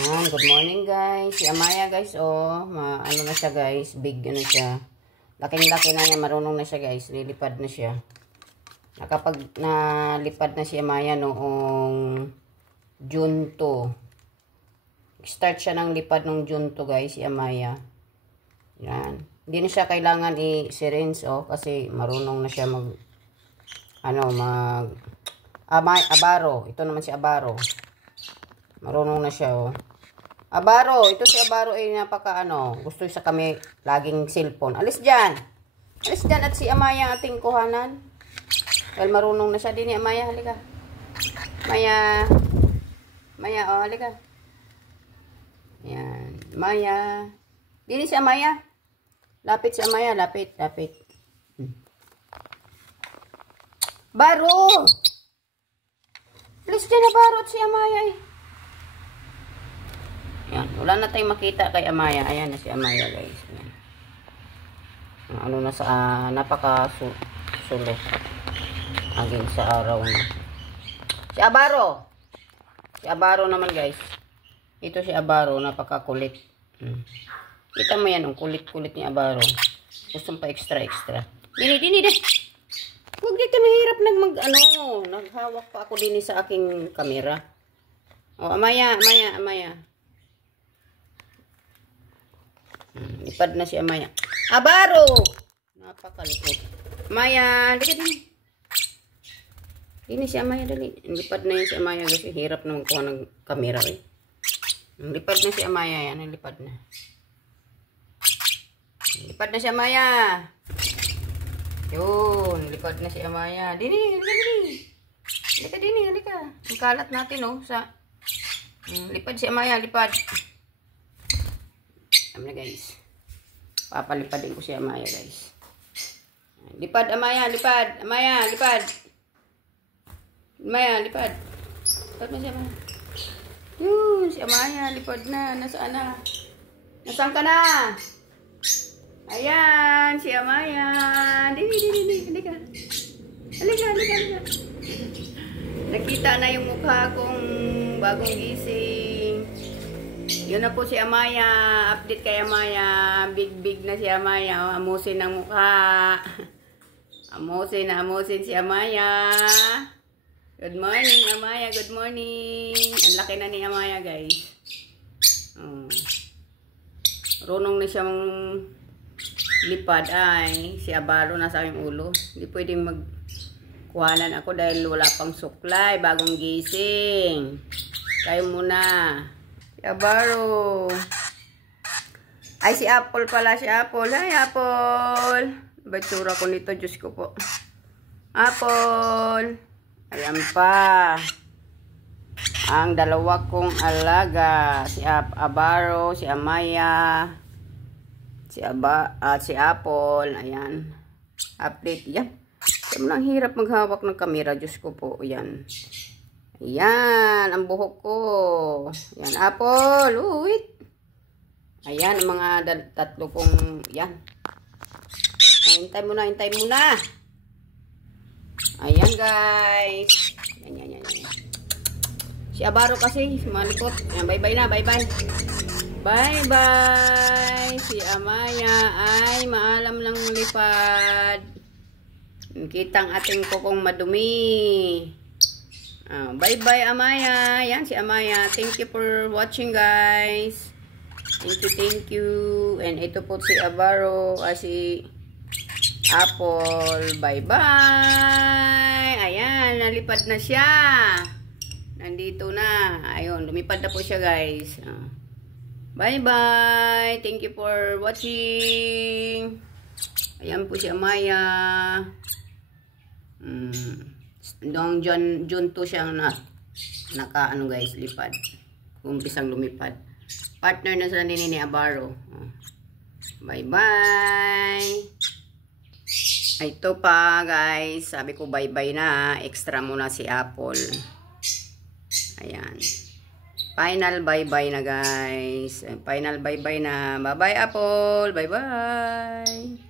Ayan, good morning guys. Si Amaya guys, oh, ano na siya guys, big na siya. Laking-laki na niya, marunong na siya guys, lilipad na siya. Nakapag nalipad na si Amaya noong June 2. Start siya ng lipad noong June 2 guys, si Amaya. Yan. Hindi na siya kailangan i-syringe, oh, kasi marunong na siya Abaro. Ito naman si Abaro. Marunong na siya, oh. Abaro, ito si Abaro ay gusto sa kami laging cellphone. Alis dyan. Alis dyan at si Amaya ating kuhanan. Dahil marunong na siya din ni Amaya, halika. Maya, oh, halika. Yan, Maya. Dini si Amaya. Lapit si Amaya, lapit. Baro! Alis dyan na Baro at si Amaya eh. Yan, wala na tayong makita kay Amaya. Ayan na si Amaya guys. Yan. Ano na sa napaka-sulo. Aging sa araw na. Si Abaro. Si Abaro naman guys. Ito si Abaro, napaka-kulit. Kita mo yan, ang kulit-kulit ni Abaro. Gusto pa extra. Dini. Huwag dito mahirap naghawak pa ako din sa aking kamera. Oh, Amaya. Lipad na si Amaya. Abaro! Napakalikot. Amaya, dali din. Dini si Amaya, dali. Lipad na yun si Amaya kasi hirap na magkuha ng kamera eh. Lipad na si Amaya yan. Lipad na. Lipad na si Amaya. Yun. Lipad na si Amaya. Dini. Halika dini. Ang kalat natin oh. Lipad si Amaya. Lipad. Alam na guys. Papalipadin ko si Amaya guys. Lipad Amaya. Lipad. Amaya. Lipad na si Amaya. Yun. Si Amaya. Lipad na. Nasaan na? Nasaan ka na? Ayan. Si Amaya. Dini. Halika. Nakita na yung mukha kong bagong gising. Yun na po si Amaya. Update kay Amaya. Big na si Amaya. Amusin ang mukha. Amusin si Amaya. Good morning, Amaya. Good morning. Ang laki na ni Amaya, guys. Runong na siyang lipad. Ay, si Abaro nasa aking ulo. Hindi pwedeng magkuhanan ako dahil wala pang suklay. Bagong gising. Kayo muna. Si Abaro. Ay, si Apple pala. Si Apple. Hi, Apple. Baitsura ko nito. Diyos ko po. Apple. Ayan pa. Ang dalawa kong alaga. Si Abaro. Si Amaya. Si Apple. Ayan. Update. Yan. Ang hirap maghawak ng kamera. Diyos ko po. Ayan. Ayan, ang buhok ko. Ayan, Apple. Wait. Ayan, ang mga tatlo kong, yan. Hintay mo na. Ayan, guys. Yan. Si Abaro kasi, malikot. Ayan, bye-bye na, bye-bye. Bye-bye. Si Amaya ay maalam lang lipad. Kitang ating kokong madumi. Bye-bye, Amaya. Yan, si Amaya. Thank you for watching, guys. Thank you. And ito po si Abaro. Si Apple. Bye-bye. Ayan, nalipad na siya. Nandito na. Ayun, lumipad na po siya, guys. Bye-bye. Thank you for watching. Ayan po si Amaya. Noong June 2 siyang guys, lipad. Umpisang lumipad. Partner na sila ni Abaro. Bye-bye. Ito pa guys, sabi ko bye-bye na. Extra muna si Apple. Ayan. Final bye-bye na guys. Final bye-bye na. Bye-bye Apple. Bye-bye.